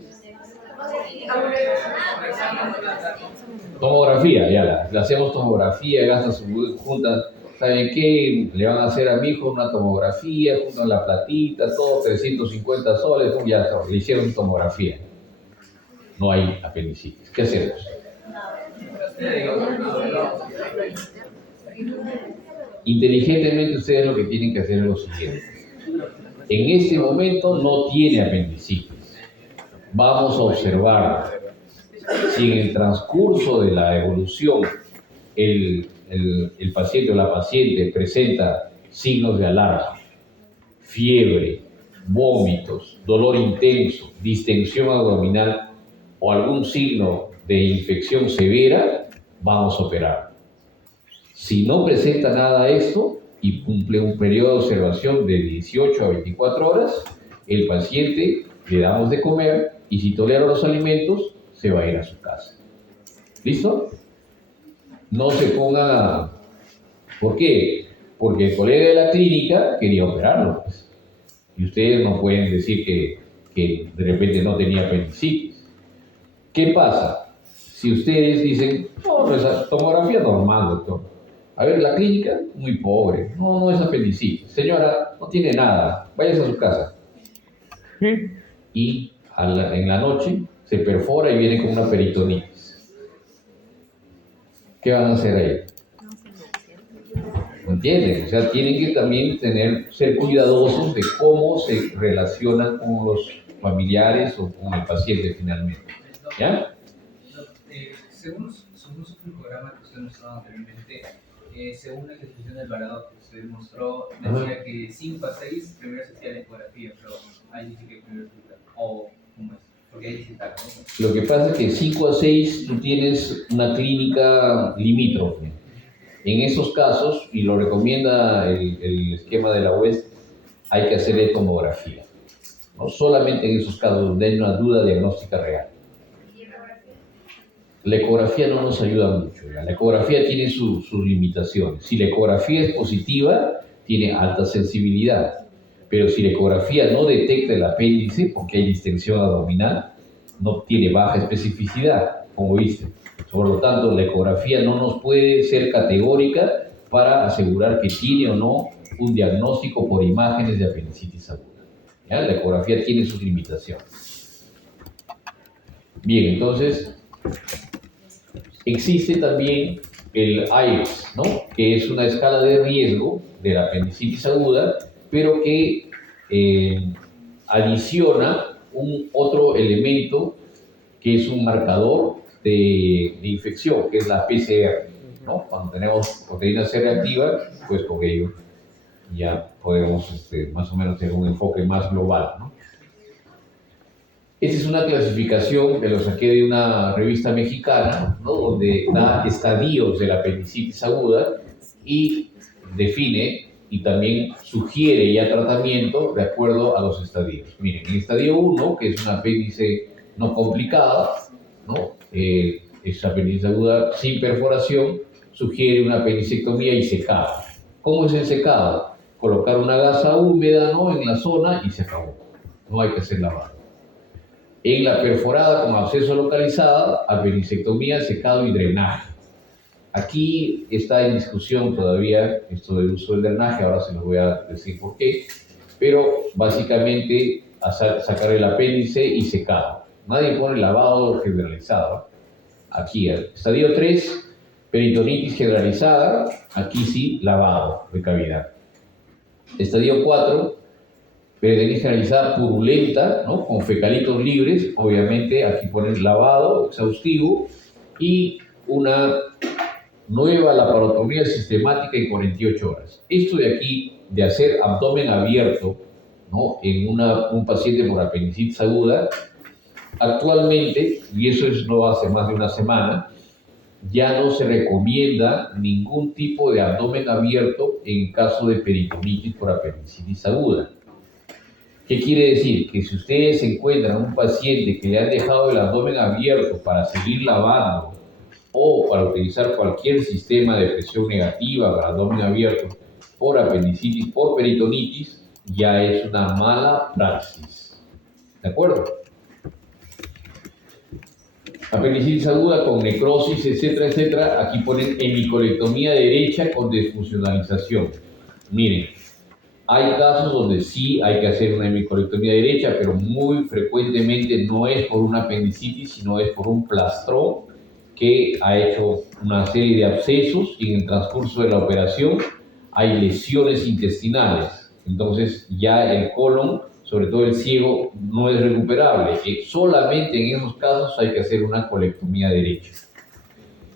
Tomografía, ya la hacemos tomografía, gastas juntas ¿saben qué? Le van a hacer a mi hijo una tomografía, juntan la platita, todo, 350 soles, ya está, le hicieron tomografía. No hay apendicitis. ¿Qué hacemos? Inteligentemente ustedes lo que tienen que hacer es lo siguiente. En este momento no tiene apendicitis. Vamos a observar si en el transcurso de la evolución el paciente o la paciente presenta signos de alarma, fiebre, vómitos, dolor intenso, distensión abdominal o algún signo de infección severa, vamos a operar. Si no presenta nada de esto y cumple un periodo de observación de 18 a 24 horas, el paciente le damos de comer y si tolera los alimentos, se va a ir a su casa. ¿Listo? No se ponga... ¿Por qué? Porque el colega de la clínica quería operarlo. Pues. Y ustedes no pueden decir que de repente no tenía apendicitis. ¿Qué pasa? Si ustedes dicen, no, esa tomografía normal, doctor. A ver, la clínica, muy pobre. No, no es apendicitis. Señora, no tiene nada. Váyase a su casa. Y en la noche se perfora y viene con una peritonitis. ¿Qué van a hacer ahí? ¿Me entienden? O sea, tienen que también ser cuidadosos de cómo se relacionan con los familiares o con el paciente finalmente. ¿Ya? Según su programa que usted mostró anteriormente, según la clasificación del varado que usted mostró, decía que 5 a 6 primero se hacía la ecografía, pero ahí dice que primero se hacía, o ¿cómo es? Porque ahí dice tal, ¿no? Lo que pasa es que 5 a 6 tú tienes una clínica limítrofe. En esos casos, y lo recomienda el esquema de la UES, hay que hacerle tomografía. No solamente en esos casos donde hay una duda diagnóstica real. La ecografía no nos ayuda mucho. ¿Ya? La ecografía tiene sus limitaciones. Si la ecografía es positiva, tiene alta sensibilidad. Pero si la ecografía no detecta el apéndice, porque hay distensión abdominal, no tiene baja especificidad, como viste. Por lo tanto, la ecografía no nos puede ser categórica para asegurar que tiene o no un diagnóstico por imágenes de apendicitis aguda. ¿Ya? La ecografía tiene sus limitaciones. Bien, entonces, existe también el IRIS, ¿no? Que es una escala de riesgo de la apendicitis aguda, pero que adiciona otro elemento que es un marcador de infección, que es la PCR, ¿no? Cuando tenemos proteína C reactiva, pues con ello ya podemos más o menos tener un enfoque más global, ¿no? Esta es una clasificación que lo saqué de una revista mexicana, ¿no? Donde da estadios de la apendicitis aguda y define y también sugiere ya tratamiento de acuerdo a los estadios. Miren, el estadio 1, que es un apéndice no complicado, ¿no? Es apendicitis aguda sin perforación, sugiere una apendicectomía y secado. ¿Cómo es el secado? Colocar una gasa húmeda, ¿no? En la zona y se acabó. No hay que hacer lavado. En la perforada con absceso localizada, apendicectomía, secado y drenaje. Aquí está en discusión todavía esto del uso del drenaje, ahora se los voy a decir por qué, pero básicamente sacar el apéndice y secado. Nadie pone lavado generalizado. Aquí, estadio 3, peritonitis generalizada, aquí sí, lavado de cavidad. Estadio 4, peritonitis generalizada purulenta, ¿no? Con fecalitos libres, obviamente aquí ponen lavado exhaustivo y una nueva laparotomía sistemática en 48 horas. Esto de aquí, de hacer abdomen abierto, ¿no? En un paciente por apendicitis aguda, actualmente, y eso es no hace más de una semana, ya no se recomienda ningún tipo de abdomen abierto en caso de peritonitis por apendicitis aguda. ¿Qué quiere decir? Que si ustedes encuentran un paciente que le han dejado el abdomen abierto para seguir lavando o para utilizar cualquier sistema de presión negativa para abdomen abierto por apendicitis, por peritonitis, ya es una mala praxis. ¿De acuerdo? apendicitis aguda con necrosis, etcétera, etcétera. Aquí ponen hemicolectomía derecha con desfuncionalización. Miren, hay casos donde sí hay que hacer una hemicolectomía derecha, pero muy frecuentemente no es por una apendicitis, sino es por un plastrón que ha hecho una serie de abscesos y en el transcurso de la operación hay lesiones intestinales. Entonces ya el colon, sobre todo el ciego, no es recuperable. Solamente en esos casos hay que hacer una colectomía derecha.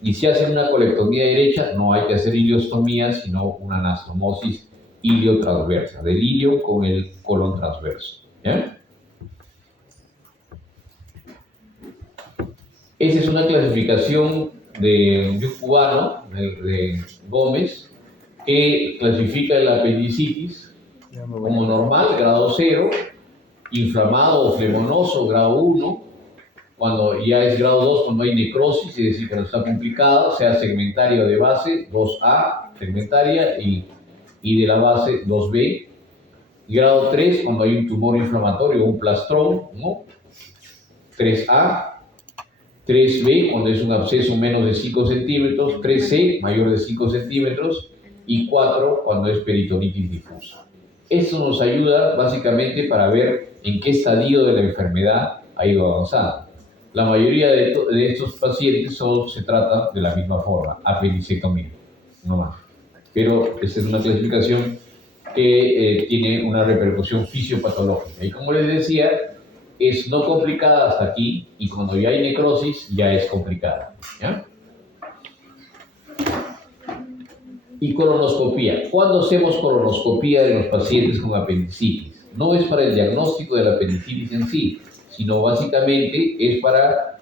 Y si hacen una colectomía derecha, no hay que hacer iliostomía, sino una anastomosis iliotransversa, del ilio con el colon transverso. ¿Ya? Esa es una clasificación de un cubano, de Gómez, que clasifica la apendicitis como normal, grado 0, inflamado o flemonoso, grado 1, cuando ya es grado 2, cuando hay necrosis, es decir, que no está complicada, sea segmentaria o de base, 2A, segmentaria, y de la base 2B. Y grado 3, cuando hay un tumor inflamatorio o un plastrón, ¿no? 3A. 3B, cuando es un absceso menos de 5 centímetros, 3C, mayor de 5 centímetros, y 4, cuando es peritonitis difusa. Esto nos ayuda básicamente para ver en qué estadio de la enfermedad ha ido avanzando. La mayoría de estos pacientes solo se trata de la misma forma, apendicectomía, no más. Pero esta es una clasificación que tiene una repercusión fisiopatológica. Y como les decía, es no complicada hasta aquí, y cuando ya hay necrosis, ya es complicada. ¿Ya? Y colonoscopía. ¿Cuándo hacemos colonoscopía de los pacientes con apendicitis? No es para el diagnóstico de la apendicitis en sí, sino básicamente es para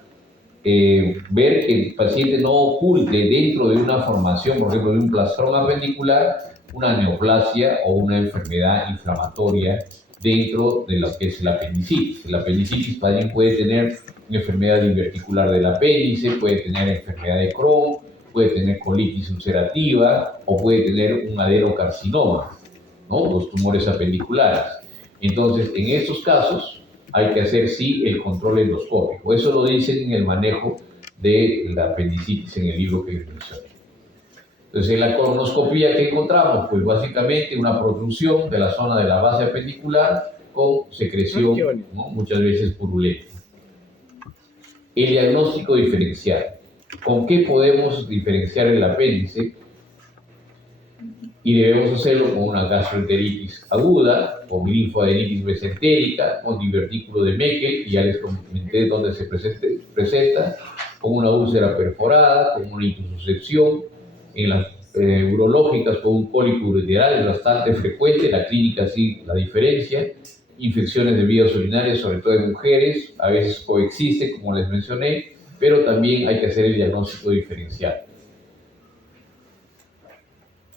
ver que el paciente no oculte dentro de una formación, por ejemplo, de un plastrón apendicular, una neoplasia o una enfermedad inflamatoria dentro de lo que es la apendicitis. La apendicitis también puede tener una enfermedad diverticular del apéndice, puede tener enfermedad de Crohn, puede tener colitis ulcerativa o puede tener un adenocarcinoma, ¿no? Los tumores apendiculares. Entonces, en estos casos hay que hacer sí el control endoscópico. Eso lo dicen en el manejo de la apendicitis en el libro que les mencioné. Entonces, en la colonoscopía, ¿qué encontramos? Pues básicamente una protrusión de la zona de la base apendicular con secreción, ¿no? Muchas veces purulenta. El diagnóstico diferencial. ¿Con qué podemos diferenciar el apéndice? Y debemos hacerlo con una gastroenteritis aguda, con linfoadenitis mesentérica, con divertículo de Meckel, y ya les comenté dónde se presenta, con una úlcera perforada, con una intususcepción. En las urológicas, con un cólico ureteral es bastante frecuente, la clínica sí la diferencia. Infecciones de vías urinarias, sobre todo en mujeres, a veces coexiste, como les mencioné, pero también hay que hacer el diagnóstico diferencial.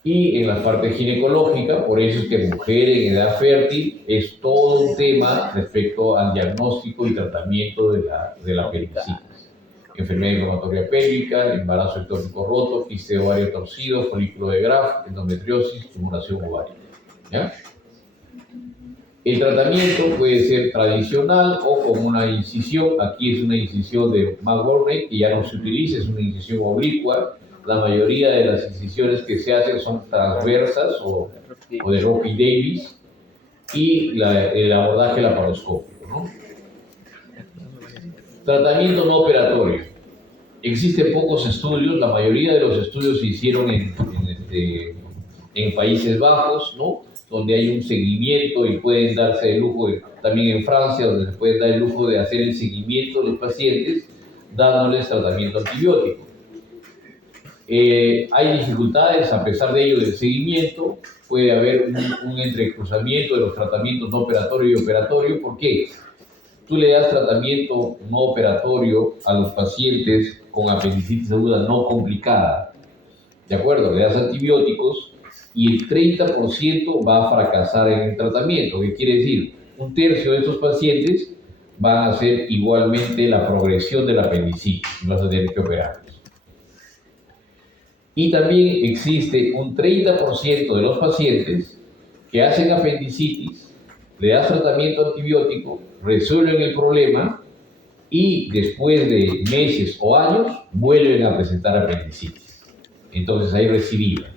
Y en la parte ginecológica, por eso es que mujer en edad fértil es todo un tema respecto al diagnóstico y tratamiento de la apendicitis. Enfermedad inflamatoria pélvica, embarazo ectópico roto, quiste ovario torcido, folículo de Graf, endometriosis, tumoración ovárica. ¿Ya? El tratamiento puede ser tradicional o con una incisión. Aquí es una incisión de McGorney, que ya no se utiliza, es una incisión oblicua. La mayoría de las incisiones que se hacen son transversas o de Rocky Davis, y el abordaje laparoscópico, ¿no? Tratamiento no operatorio. Existen pocos estudios, la mayoría de los estudios se hicieron en Países Bajos, ¿no? Donde hay un seguimiento y pueden darse el lujo, también en Francia, donde se puede dar el lujo de hacer el seguimiento de los pacientes dándoles tratamiento antibiótico. Hay dificultades, a pesar de ello, del seguimiento. Puede haber un entrecruzamiento de los tratamientos no operatorio y operatorio. ¿Por qué? Tú le das tratamiento no operatorio a los pacientes con apendicitis aguda no complicada, ¿de acuerdo? Le das antibióticos y el 30% va a fracasar en el tratamiento. ¿Qué quiere decir? Un tercio de estos pacientes van a hacer igualmente la progresión de la apendicitis y vas a tener que operarlos. Y también existe un 30% de los pacientes que hacen apendicitis, le das tratamiento antibiótico, resuelven el problema y después de meses o años vuelven a presentar apendicitis. Entonces hay recidiva,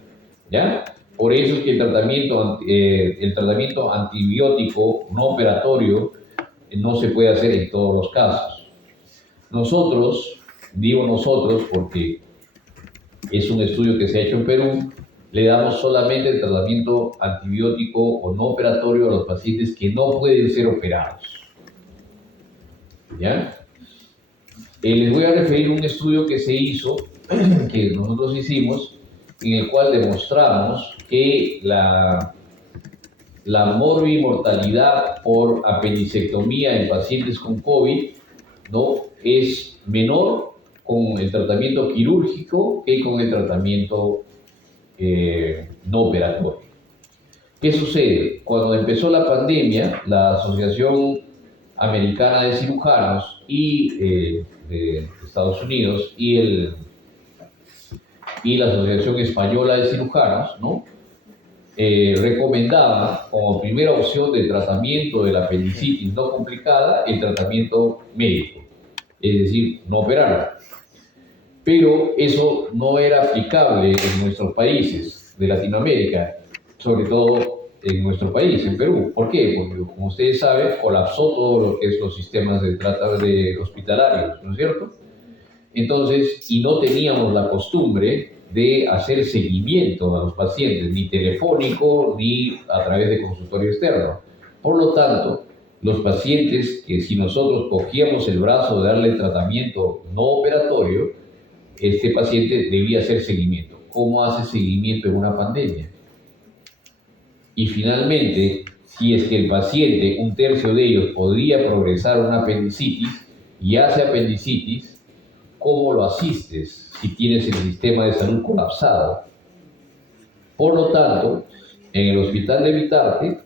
¿ya? Por eso es que el tratamiento antibiótico no operatorio no se puede hacer en todos los casos. Nosotros, digo nosotros porque es un estudio que se ha hecho en Perú, le damos solamente el tratamiento antibiótico o no operatorio a los pacientes que no pueden ser operados. ¿Ya? Les voy a referir un estudio que se hizo, que nosotros hicimos, en el cual demostramos que la morbimortalidad por apendicectomía en pacientes con COVID, ¿no?, es menor con el tratamiento quirúrgico que con el tratamiento no operatorio. ¿Qué sucede? Cuando empezó la pandemia, la Asociación Americana de Cirujanos y de Estados Unidos y la Asociación Española de Cirujanos, ¿no?, recomendaban como primera opción de tratamiento de la apendicitis no complicada el tratamiento médico, es decir, no operarla. Pero eso no era aplicable en nuestros países de Latinoamérica, sobre todo en nuestro país, en Perú. ¿Por qué? Porque, como ustedes saben, colapsó todo lo que es los sistemas de hospitalarios, ¿no es cierto? Entonces, y no teníamos la costumbre de hacer seguimiento a los pacientes, ni telefónico, ni a través de consultorio externo. Por lo tanto, los pacientes que si nosotros cogíamos el brazo de darle tratamiento no operatorio, este paciente debía hacer seguimiento. ¿Cómo hace seguimiento en una pandemia? Y finalmente, si es que el paciente, un tercio de ellos, podría progresar a una apendicitis y hace apendicitis, ¿cómo lo asistes si tienes el sistema de salud colapsado? Por lo tanto, en el hospital de Vitarte,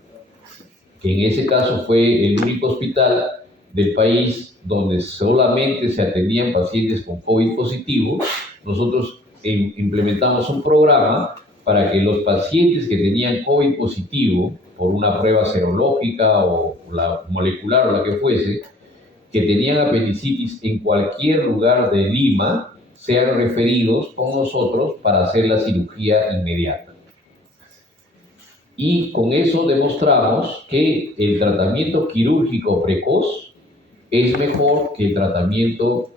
que en ese caso fue el único hospital del país donde solamente se atendían pacientes con COVID positivo, nosotros implementamos un programa para que los pacientes que tenían COVID positivo por una prueba serológica o la molecular o la que fuese, que tenían apendicitis en cualquier lugar de Lima, sean referidos con nosotros para hacer la cirugía inmediata. Y con eso demostramos que el tratamiento quirúrgico precoz es mejor que el tratamiento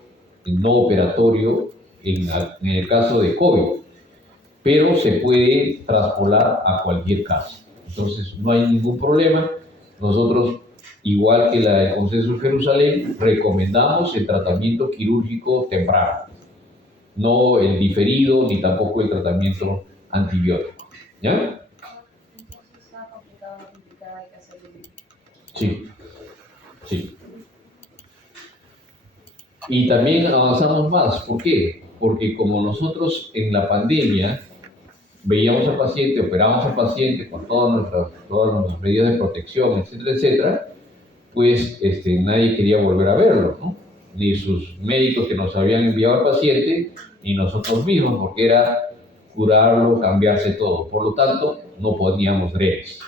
no operatorio en el caso de COVID, pero se puede traspolar a cualquier caso. Entonces no hay ningún problema. Nosotros, igual que el Consenso de Jerusalén, recomendamos el tratamiento quirúrgico temprano, no el diferido ni tampoco el tratamiento antibiótico. ¿Ya? Entonces está complicado, hay que hacerlo. Sí, sí. Y también avanzamos más. ¿Por qué? Porque como nosotros en la pandemia veíamos al paciente, operábamos al paciente con todas nuestras medidas de protección, etcétera, etcétera, pues nadie quería volver a verlo, ¿no? Ni sus médicos que nos habían enviado al paciente, ni nosotros mismos, porque era curarlo, cambiarse todo. Por lo tanto, no poníamos drenes.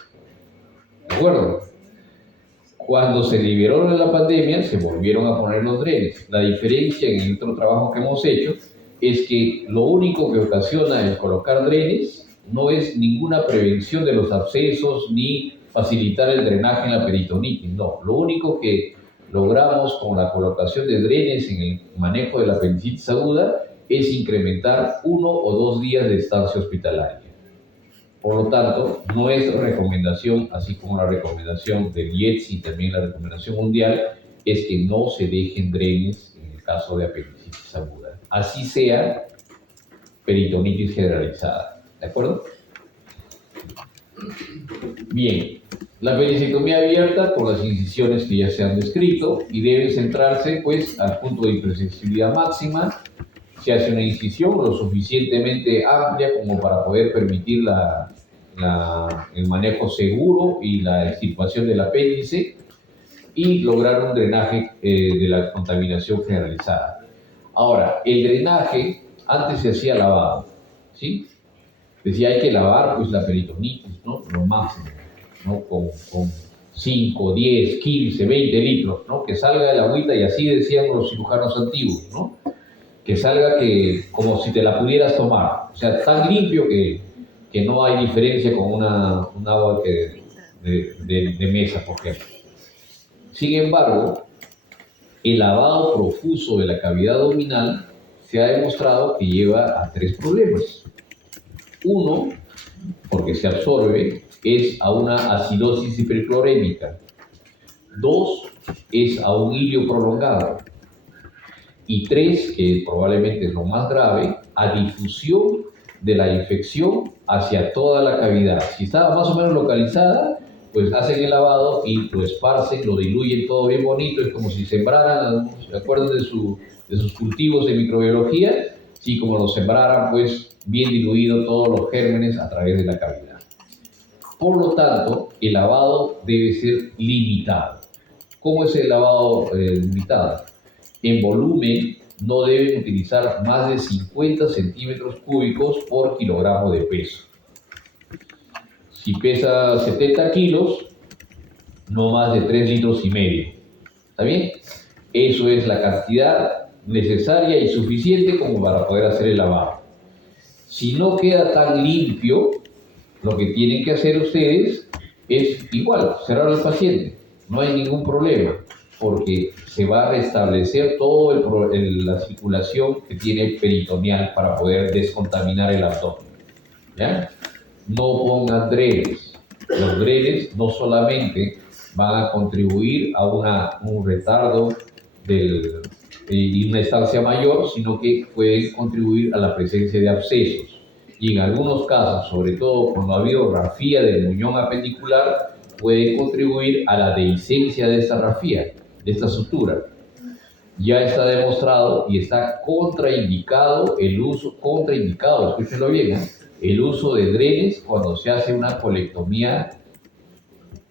¿De acuerdo? Cuando se liberó de la pandemia, se volvieron a poner los drenes. La diferencia en el otro trabajo que hemos hecho es que lo único que ocasiona el colocar drenes no es ninguna prevención de los abscesos ni facilitar el drenaje en la peritonitis, no. Lo único que logramos con la colocación de drenes en el manejo de la apendicitis aguda es incrementar 1 o 2 días de estancia hospitalaria. Por lo tanto, nuestra recomendación, así como la recomendación del IETS y también la recomendación mundial, es que no se dejen drenes en el caso de apendicitis aguda. Así sea peritonitis generalizada. ¿De acuerdo? Bien. La apendicectomía abierta por las incisiones que ya se han descrito y debe centrarse pues al punto de hipersensibilidad máxima. Se hace una incisión lo suficientemente amplia como para poder permitir el manejo seguro y la extirpación del apéndice y lograr un drenaje de la contaminación generalizada. Ahora, el drenaje antes se hacía lavado, ¿sí? Decía hay que lavar pues la peritonitis, ¿no? Lo máximo, ¿no? Con 5, 10, 15, 20 litros, ¿no? Que salga el agüita, y así decían los cirujanos antiguos, ¿no? Que salga como si te la pudieras tomar, o sea, tan limpio que no hay diferencia con un agua de mesa, por ejemplo. Sin embargo, el lavado profuso de la cavidad abdominal se ha demostrado que lleva a 3 problemas. Uno, porque se absorbe, es a una acidosis hiperclorémica. 2, es a un hilio prolongado. Y 3, que probablemente es lo más grave, a difusión de la infección hacia toda la cavidad. Si estaba más o menos localizada, pues hacen el lavado y lo esparcen, lo diluyen todo bien bonito. Es como si sembraran, ¿se acuerdan de sus cultivos de microbiología? Sí, como lo sembraran, pues bien diluido todos los gérmenes a través de la cavidad. Por lo tanto, el lavado debe ser limitado. ¿Cómo es el lavado limitado? En volumen no deben utilizar más de 50 centímetros cúbicos por kilogramo de peso. Si pesa 70 kilos, no más de 3 litros y medio. ¿Está bien? Eso es la cantidad necesaria y suficiente como para poder hacer el lavado. Si no queda tan limpio, lo que tienen que hacer ustedes es igual, cerrar al paciente. No hay ningún problema, porque se va a restablecer toda la circulación que tiene peritoneal para poder descontaminar el abdomen. ¿Ya? No pongan drenes. Los drenes no solamente van a contribuir a un retardo y una estancia mayor, sino que pueden contribuir a la presencia de abscesos. Y en algunos casos, sobre todo cuando ha habido rafía del muñón apendicular, puede contribuir a la dehiscencia de esta rafía, de esta sutura. Ya está demostrado y está contraindicado escúchenlo bien, el uso de drenes cuando se hace una colectomía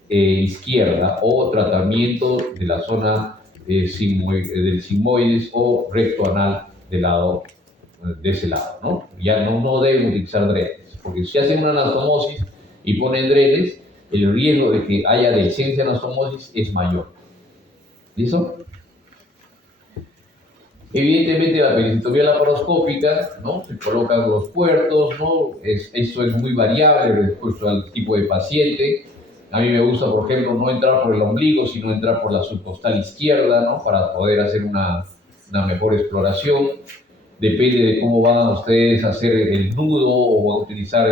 izquierda o tratamiento de la zona del sigmoides o recto anal de ese lado, ¿no? Ya no deben utilizar drenes, porque si hacen una anastomosis y ponen drenes, el riesgo de que haya dehiscencia anastomosis es mayor. ¿Listo? Evidentemente la pericentomía laparoscópica, ¿no? Se colocan los puertos, ¿no? Esto es muy variable respecto al tipo de paciente. A mí me gusta, por ejemplo, no entrar por el ombligo, sino entrar por la subcostal izquierda, ¿no? Para poder hacer una mejor exploración. Depende de cómo van ustedes a hacer el nudo o a utilizar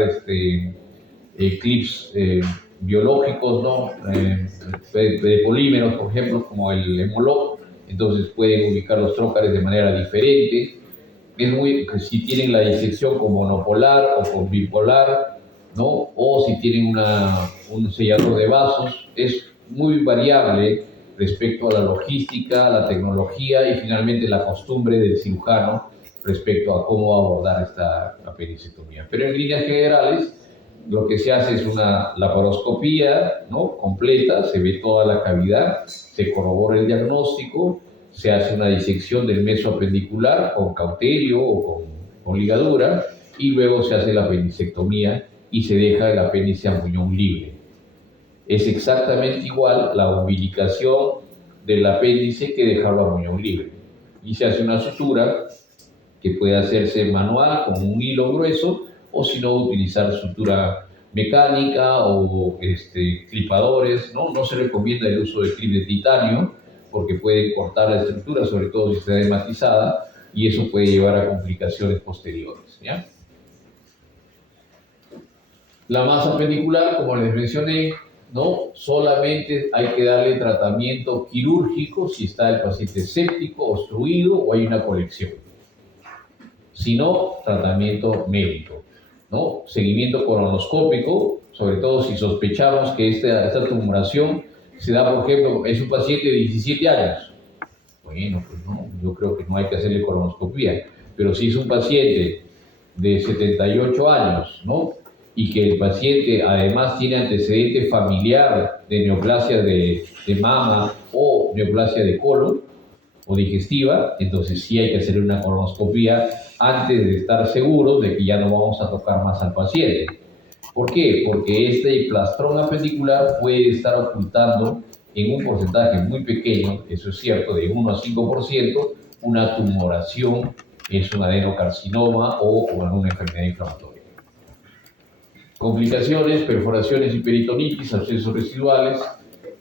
clips biológicos, ¿no? De polímeros, por ejemplo, como el Hemolog. Entonces pueden ubicar los trócares de manera diferente. Si tienen la disección con monopolar o con bipolar, ¿no? O si tienen un sellador de vasos, es muy variable respecto a la logística, la tecnología y finalmente la costumbre del cirujano respecto a cómo abordar esta apendicectomía. Pero en líneas generales, lo que se hace es una laparoscopía, ¿no? Completa, se ve toda la cavidad, se corrobora el diagnóstico, se hace una disección del mesoapendicular con cauterio o con ligadura y luego se hace la apendicectomía y se deja el apéndice a muñón libre. Es exactamente igual la umbilicación del apéndice que dejarlo a muñón libre. Y se hace una sutura que puede hacerse manual con un hilo grueso o si no utilizar sutura mecánica o clipadores, ¿no? No se recomienda el uso de clip de titanio porque puede cortar la estructura, sobre todo si está hematizada, y eso puede llevar a complicaciones posteriores, ¿ya? La masa apendicular, como les mencioné, ¿no? Solamente hay que darle tratamiento quirúrgico si está el paciente séptico, obstruido o hay una colección. Si no, tratamiento médico, ¿no? Seguimiento colonoscópico, sobre todo si sospechamos que esta tumoración se da, por ejemplo, es un paciente de 17 años. Bueno, pues no, yo creo que no hay que hacerle colonoscopía, pero si es un paciente de 78 años, ¿no? Y que el paciente además tiene antecedente familiar de neoplasia de mama o neoplasia de colon o digestiva, entonces sí hay que hacerle una colonoscopía antes de estar seguros de que ya no vamos a tocar más al paciente. ¿Por qué? Porque este plastrón apendicular puede estar ocultando en un porcentaje muy pequeño, eso es cierto, de 1 a 5%, una tumoración, es un adenocarcinoma o alguna enfermedad inflamatoria. Complicaciones, perforaciones y peritonitis, abscesos residuales,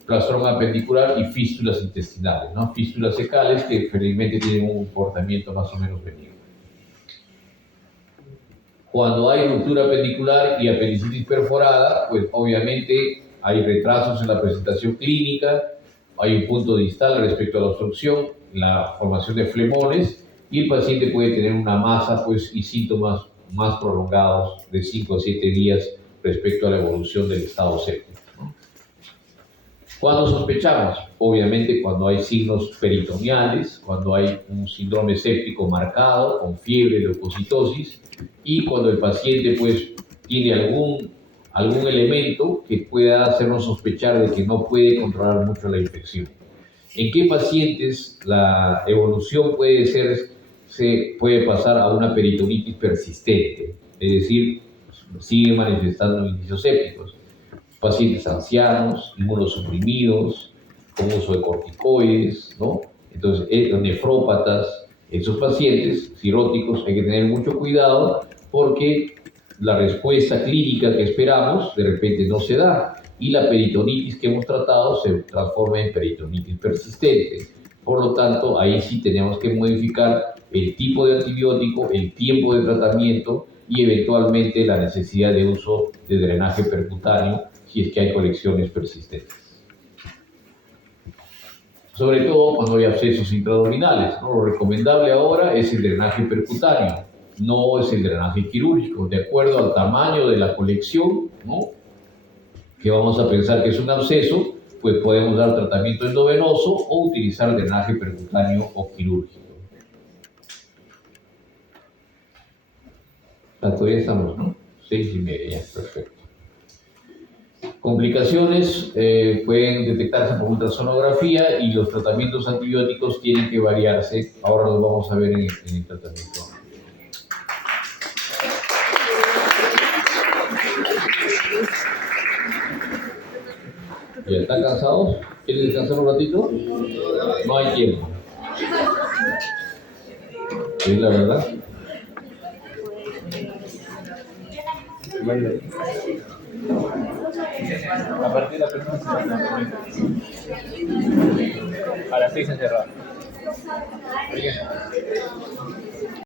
plastrón apendicular y fístulas intestinales, ¿no? Fístulas fecales que felizmente tienen un comportamiento más o menos benigno. Cuando hay ruptura apendicular y apendicitis perforada, pues obviamente hay retrasos en la presentación clínica, hay un punto distal respecto a la obstrucción, la formación de flemones, y el paciente puede tener una masa pues, y síntomas más prolongados de 5 a 7 días respecto a la evolución del estado séptico. ¿Cuándo sospechamos? Obviamente cuando hay signos peritoneales, cuando hay un síndrome séptico marcado, con fiebre, leucocitosis, y cuando el paciente pues, tiene algún elemento que pueda hacernos sospechar de que no puede controlar mucho la infección. ¿En qué pacientes la evolución se puede pasar a una peritonitis persistente? Es decir, sigue manifestando indicios sépticos. Pacientes ancianos, inmunosuprimidos, con uso de corticoides, ¿no? Entonces, nefrópatas, esos pacientes cirróticos hay que tener mucho cuidado porque la respuesta clínica que esperamos de repente no se da y la peritonitis que hemos tratado se transforma en peritonitis persistente. Por lo tanto, ahí sí tenemos que modificar el tipo de antibiótico, el tiempo de tratamiento y eventualmente la necesidad de uso de drenaje percutáneo si es que hay colecciones persistentes. Sobre todo cuando hay abscesos intraabdominales, ¿no? Lo recomendable ahora es el drenaje percutáneo, no es el drenaje quirúrgico, de acuerdo al tamaño de la colección, ¿no? Que vamos a pensar que es un absceso, pues podemos dar tratamiento endovenoso o utilizar drenaje percutáneo o quirúrgico. Todavía estamos, ¿no? 6:30, ya, perfecto. Complicaciones pueden detectarse por ultrasonografía y los tratamientos antibióticos tienen que variarse. Ahora los vamos a ver en el tratamiento. ¿Ya están cansados? ¿Quieren descansar un ratito? No hay tiempo. ¿Es la verdad? Bueno, a partir de la próxima a las 6 encerrado.